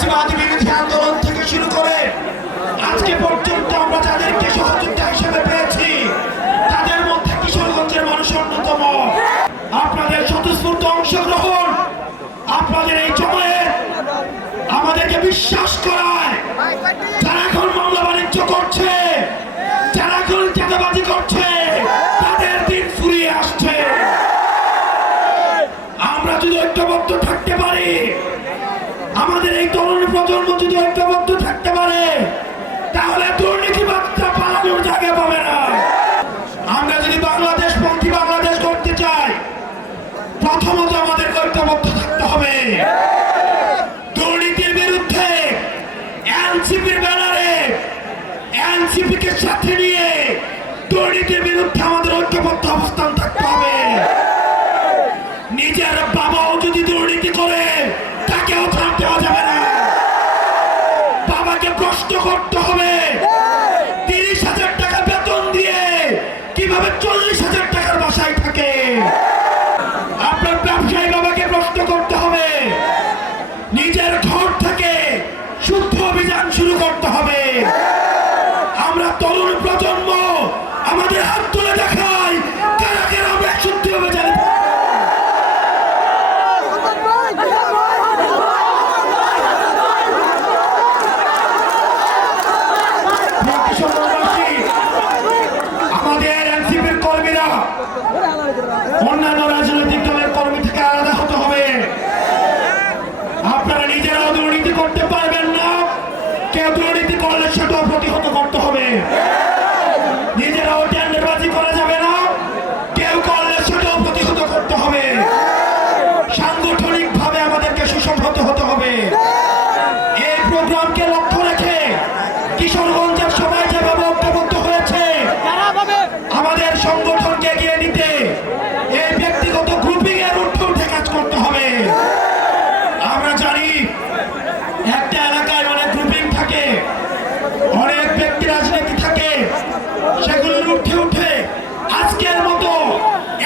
ফ্যাসিবাদ বিরোধী আন্দোলন থেকে শুরু করে আজকে পর্যন্ত আমরা যাদেরকে সহযোদ্ধা হিসেবে পেয়েছি তাদের মধ্যে কিশোরগঞ্জের মানুষ অন্যতম। আপনাদের স্বতঃস্ফূর্ত অংশগ্রহণ, আপনাদের এই জমায়েত আমাদেরকে বিশ্বাস করায় যারা এখন মামলা বাণিজ্য করছে, যারা এখন চাঁদাবাজি করছে, তাদের দিন ফুরিয়ে আসছে। আমরা যদি ঐক্যবদ্ধ থাকতে পারি, আমাদের এই তরুণ প্রজন্ম যদি ঐক্যবদ্ধ থাকতে পারে, তাহলে দুর্নীতিবাদটা পালানোর জায়গা পাবে না। আমরা যদি বাংলাদেশপন্থী বাংলাদেশ করতে চাই, প্রথমত আমাদের ঐক্যবদ্ধ থাকতে হবে। দুর্নীতির বিরুদ্ধে এনসিপির ব্যানারে, এনসিপিকে সাথে নিয়ে দুর্নীতির বিরুদ্ধে আমাদের ঐক্যবদ্ধ অবস্থান থাকতে হবে। নিজের বাবাও যদি দুর্নীতি করে, তাকেও ছাড় দেওয়া যাবে না। বাবাকে প্রশ্ন করতে হবে 30,000 টাকা বেতন দিয়ে কিভাবে 40,000 টাকার বাসায় থাকে। আপনার ব্যবসায়ী বাবাকে প্রশ্ন করতে হবে, নিজের ঘর থেকে শুদ্ধ অভিযান শুরু করতে হবে। আমরা তরুণ প্রজন্ম আমাদের হাত তুলে দেখাই, কারা কারা আমরা শুদ্ধ অভিযানে আমাদের এনসিপির কর্মীরা অন্যান্য রাজনৈতিক দলের কর্মী থেকে আলাদা হতে হবে। আপনারা নিজেরাও দুর্নীতি করতে পারবেন না, কেউ দুর্নীতি করলে সেটাও প্রতিহত করতে হবে। নিজেরাও টেন্ডারবাজি করা যাবে না, কেউ করলে সেটাও প্রতিহত করতে হবে। সাংগঠনিক ভাবে আমাদেরকে সুসংহত হতে হবে। এই প্রোগ্রামকে লক্ষ্য রেখে কিশোরগঞ্জের সবাই যেভাবে ঐক্যবদ্ধ হয়েছে, আমাদের সংগঠনকে এগিয়ে নিতে এই ব্যক্তিগত গ্রুপিং এর ঊর্ধ্বে উঠে কাজ করতে হবে। আমরা জানি একটা এলাকায় অনেক গ্রুপিং থাকে, অনেক ব্যক্তি রাজনীতি থাকে, সেগুলোর ঊর্ধ্বে উঠে আজকের মতো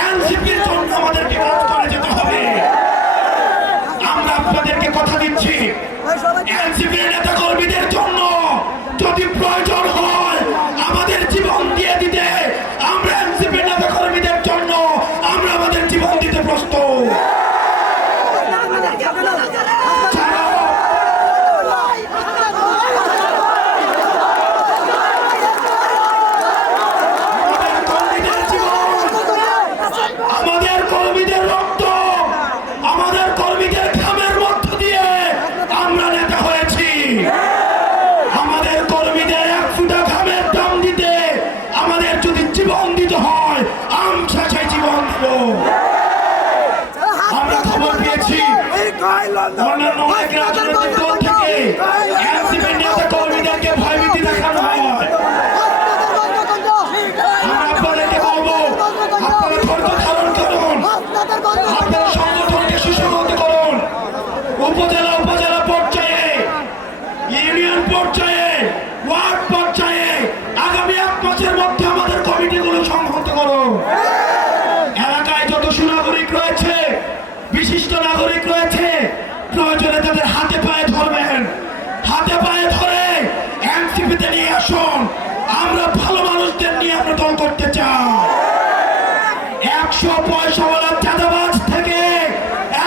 এনসিপির জন্য আমাদেরকে কাজ করে যেতে হবে। আমরা আপনাদেরকে কথা দিচ্ছি, এনসিপির নেতা কর্মীদের জন্য যদি প্রয়োজন হয় আমাদের জীবন দিয়ে দিতে, আমরা এনসিপির নেতা কর্মীদের জন্য আমরা আমাদের জীবন দিতে প্রস্তুত। আমাদের কর্মীদের রক্ত, আমাদের কর্মীদের ঘামের মধ্য দিয়ে আমরা নেতা হয়েছি। আমাদের কর্মীদের এক ফুটা ঘামের দাম দিতে আমাদের যদি জীবন দিতে হয়, আমরা সেই জীবন দেব। আমরা খবর পেয়েছি অন্যান্য অনেক রাজনৈতিক দল থেকে এনসিপির নেতা কর্মীদেরকে ভয়ভীতি দেখানো হয়। আমরা আপনাদেরকে বলবো, আপনারা ধৈর্য ধারণ করুন, আপনারা সংগঠনকে সুসংহত করুন। উপজেলা উপজেলা পর্যায়ে, ইউনিয়ন পর্যায়ে, ওয়ার্ড পর্যায়ে আগামী 1 মাসের মধ্যে আমাদের কমিটিগুলো সংহত করুন। এলাকায় যত সুনাগরিক রয়েছে, বিশিষ্ট নাগরিক রয়েছে, প্রয়োজনে তাদের হাতে পায়ে ধরবেন। হাতে পায়ে ধরে এনসিপিতে নিয়ে আসুন। আমরা ভালো মানুষদের নিয়ে আমরা দল করতে চাই। 100 পয়সাওয়ালা চাঁদাবাজ থেকে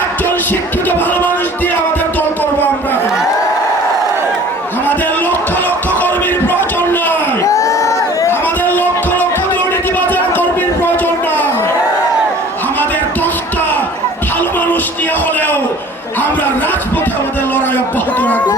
একজন শিক্ষিত ভালো মানুষ দিয়ে আমাদের দল করবো আমরা। আমাদের লক্ষ লক্ষ কর্মীর প্রয়োজন নাই, আমাদের লক্ষ লক্ষ দুর্নীতিবাজের কর্মীর প্রয়োজন নাই। আমাদের 10টা ভালো মানুষ নিয়ে হলেও আমরা রাজপথে আমাদের লড়াই অব্যাহত রাখবো।